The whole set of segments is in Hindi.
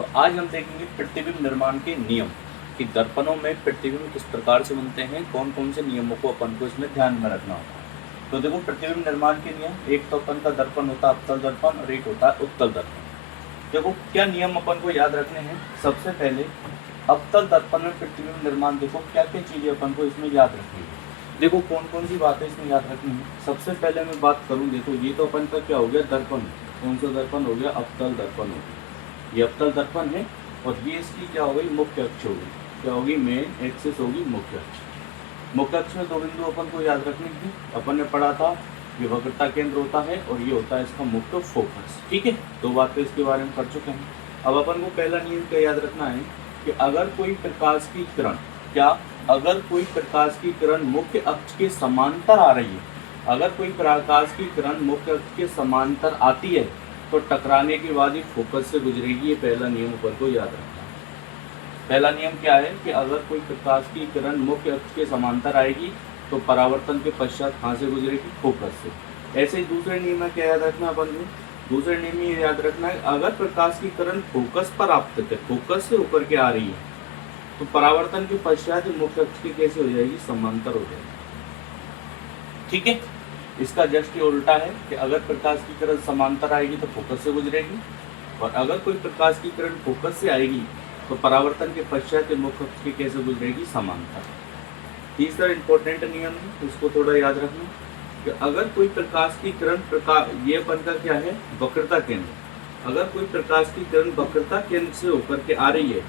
तो आज हम देखेंगे प्रतिबिंब निर्माण के नियम कि दर्पणों में प्रतिबिंब किस प्रकार से बनते हैं, कौन कौन से नियमों को अपन को इसमें ध्यान में रखना होता है। तो देखो प्रतिबिंब निर्माण के नियम, एक तो अपन का दर्पण होता है अवतल दर्पण और एक होता है उत्तल दर्पण। देखो क्या नियम अपन को याद रखने हैं। सबसे पहले अवतल दर्पण में प्रतिबिंब निर्माण, देखो क्या क्या चीजें अपन को इसमें याद रखनी है। देखो कौन कौन सी बातें इसमें याद रखनी है। सबसे पहले मैं बात करूं, देखो ये तो अपन का क्या हो गया, दर्पण। कौन सा दर्पण हो गया, अवतल दर्पण हो गया। ये अवतल दर्पण है और ये इसकी क्या हो गई, मुख्य अक्ष होगी। क्या होगी, मेन एक्सिस होगी मुख्य अक्ष। मुख्य अक्ष में दो बिंदु अपन को याद रखने हैं। अपन ने पढ़ा था ये वक्रता केंद्र होता है और ये होता है इसका मुख्य फोकस। ठीक है, दो बातें इसके बारे में कर चुके हैं। अब अपन को पहला नियम क्या याद रखना है कि अगर कोई प्रकाश की किरण, क्या अगर कोई प्रकाश की किरण मुख्य अक्ष के समांतर आ रही है, अगर कोई प्रकाश की किरण मुख्य अक्ष के समांतर आती है तो टकराने के बाद ही फोकस से गुजरेगी। ये पहला नियम अपन को याद रखना है। पहला नियम क्या है कि अगर कोई प्रकाश की किरण मुख्य अक्ष के समांतर आएगी तो परावर्तन के पश्चात कहाँ से गुजरेगी, फोकस से। ऐसे ही दूसरे नियम में क्या याद रखना अपन को, दूसरे नियम में ये याद रखना है अगर प्रकाश की किरण फोकस पर आपतित है, फोकस से ऊपर के आ रही है, तो परावर्तन के पश्चात मुख्य अक्ष की कैसे हो जाएगी, समांतर हो जाएगी। ठीक है, इसका जस्ट ये उल्टा है कि अगर प्रकाश की किरण समांतर आएगी तो फोकस से गुजरेगी, और अगर कोई प्रकाश की किरण फोकस से आएगी तो परावर्तन के पश्चात मुख्य अक्ष की कैसे गुजरेगी, समांतर। तीसरा इंपॉर्टेंट नियम है, इसको थोड़ा याद रखना कि अगर कोई प्रकाश की किरण ये अपन का क्या है, वक्रता केंद्र। अगर कोई प्रकाश की किरण वक्रता केंद्र से होकर के आ रही है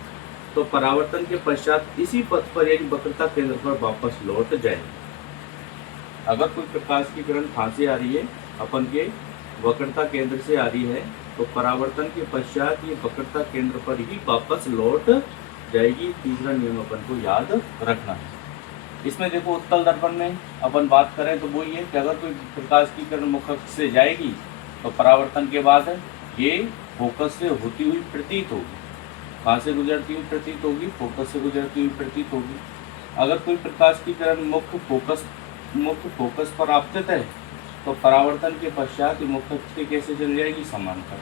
तो परावर्तन के पश्चात इसी पथ पर यानी वक्रता केंद्र पर वापस लौट जाएगी। अगर कोई प्रकाश की किरण कहाँ से आ रही है, अपन के वक्रता केंद्र से आ रही है, तो परावर्तन के पश्चात ये वक्रता केंद्र पर ही वापस लौट जाएगी। तीसरा नियम अपन को याद रखना है। इसमें देखो उत्तल दर्पण में अपन बात करें तो वो ये कि अगर कोई प्रकाश की किरण मुख्य अक्ष से जाएगी तो परावर्तन के बाद ये फोकस से होती हुई प्रतीत होगी। कहाँ से गुजरती हुई प्रतीत होगी, फोकस से गुजरती हुई प्रतीत होगी। अगर कोई प्रकाश की किरण मुख्य फोकस पर आपतित है तो परावर्तन के पश्चात मुख्य अक्ष की कैसे चली जाएगी, समांतर।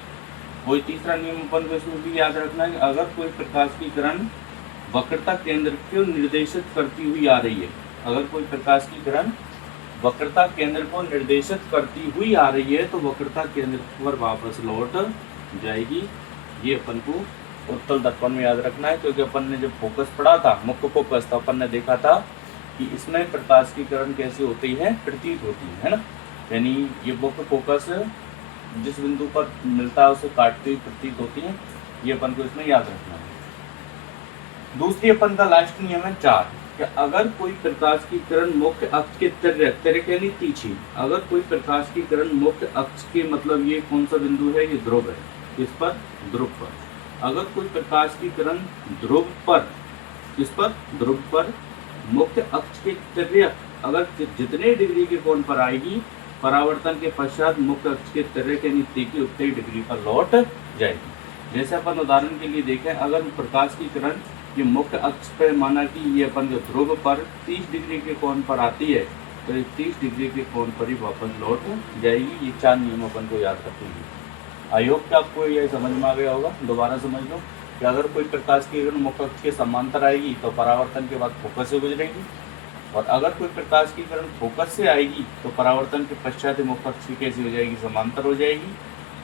वही तीसरा नियम अपन को इसमें भी याद रखना है कि अगर कोई प्रकाश की किरण वक्रता केंद्र को निर्देशित करती हुई आ रही है, अगर कोई प्रकाश की किरण वक्रता केंद्र को निर्देशित करती हुई आ रही है तो वक्रता केंद्र पर वापस लौट जाएगी। ये अपन को उत्तल दर्पण में याद रखना है, क्योंकि अपन ने जब फोकस पढ़ा था, मुख्य फोकस, तो अपन ने देखा था कि इसमें प्रकाश की किरण कैसे होती है, प्रतीत होती है ना। यानी ये मुख्य फोकस जिस बिंदु पर मिलता है उसे काटती हुई प्रतीत होती है। ये अपन को इसमें याद रखना है। दूसरी अपन का लास्ट नियम है 4 कि अगर कोई प्रकाश की किरण मुख्य अक्ष के तिर्यक यानी तीछी, अगर कोई प्रकाश की किरण मुख्य अक्ष के, मतलब ये कौन सा बिंदु है, ये ध्रुव है, इस पर ध्रुव पर, अगर कोई प्रकाश की किरण ध्रुव पर, इस पर ध्रुव पर मुख्य अक्ष के तिर्यक अगर जितने डिग्री के कोण पर आएगी, परावर्तन के पश्चात मुख्य अक्ष के तिर्यक यानी तीखी उतनी डिग्री पर लौट जाएगी। जैसे अपन उदाहरण के लिए देखें, अगर प्रकाश की किरण ये मुख्य अक्ष पर, माना कि ये अपन जो ध्रुव पर 30 डिग्री के कोण पर आती है तो ये 30 डिग्री के कोण पर ही वापस लौट जाएगी। ये 4 नियम अपन को याद रखेंगे। आई होप कि आपको ये समझ में आ गया होगा। दोबारा समझ लो कि अगर कोई प्रकाश की किरण मुख्य अक्ष के समांतर आएगी तो परावर्तन के बाद फोकस से गुजरेगी, और अगर कोई प्रकाश की किरण फोकस से आएगी तो परावर्तन के पश्चात मुख्य अक्ष की कैसी हो जाएगी, समांतर हो जाएगी।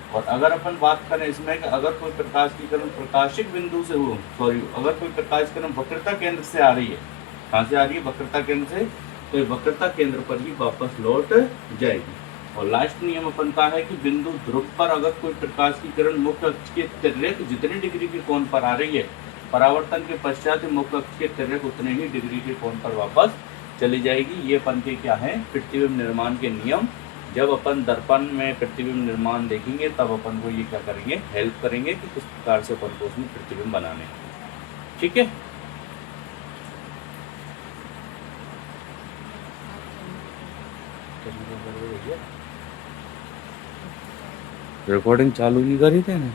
और अगर अपन बात करें इसमें कि अगर कोई प्रकाश की किरण प्रकाशिक बिंदु से अगर कोई प्रकाश की किरण वक्रता केंद्र से आ रही है, कहाँ से आ रही है, वक्रता केंद्र से, तो ये वक्रता केंद्र पर ही वापस लौट जाएगी। और लास्ट नियम अपन का है कि बिंदु ध्रुव पर अगर कोई प्रकाश की किरण मुख्य अक्ष के तिर्यक जितने डिग्री के कोण पर आ रही है, परावर्तन के पश्चात मुख्य अक्ष के तिर्यक उतने ही डिग्री के कोण पर वापस चली जाएगी। ये अपन के क्या है, प्रतिबिंब निर्माण के नियम। जब अपन दर्पण में प्रतिबिंब निर्माण देखेंगे तब अपन को ये क्या करेंगे, हेल्प करेंगे कि किस प्रकार से अपन को उसमें प्रतिबिंब बनाने। ठीक है, रिकॉर्डिंग चालू नहीं करी थे ना।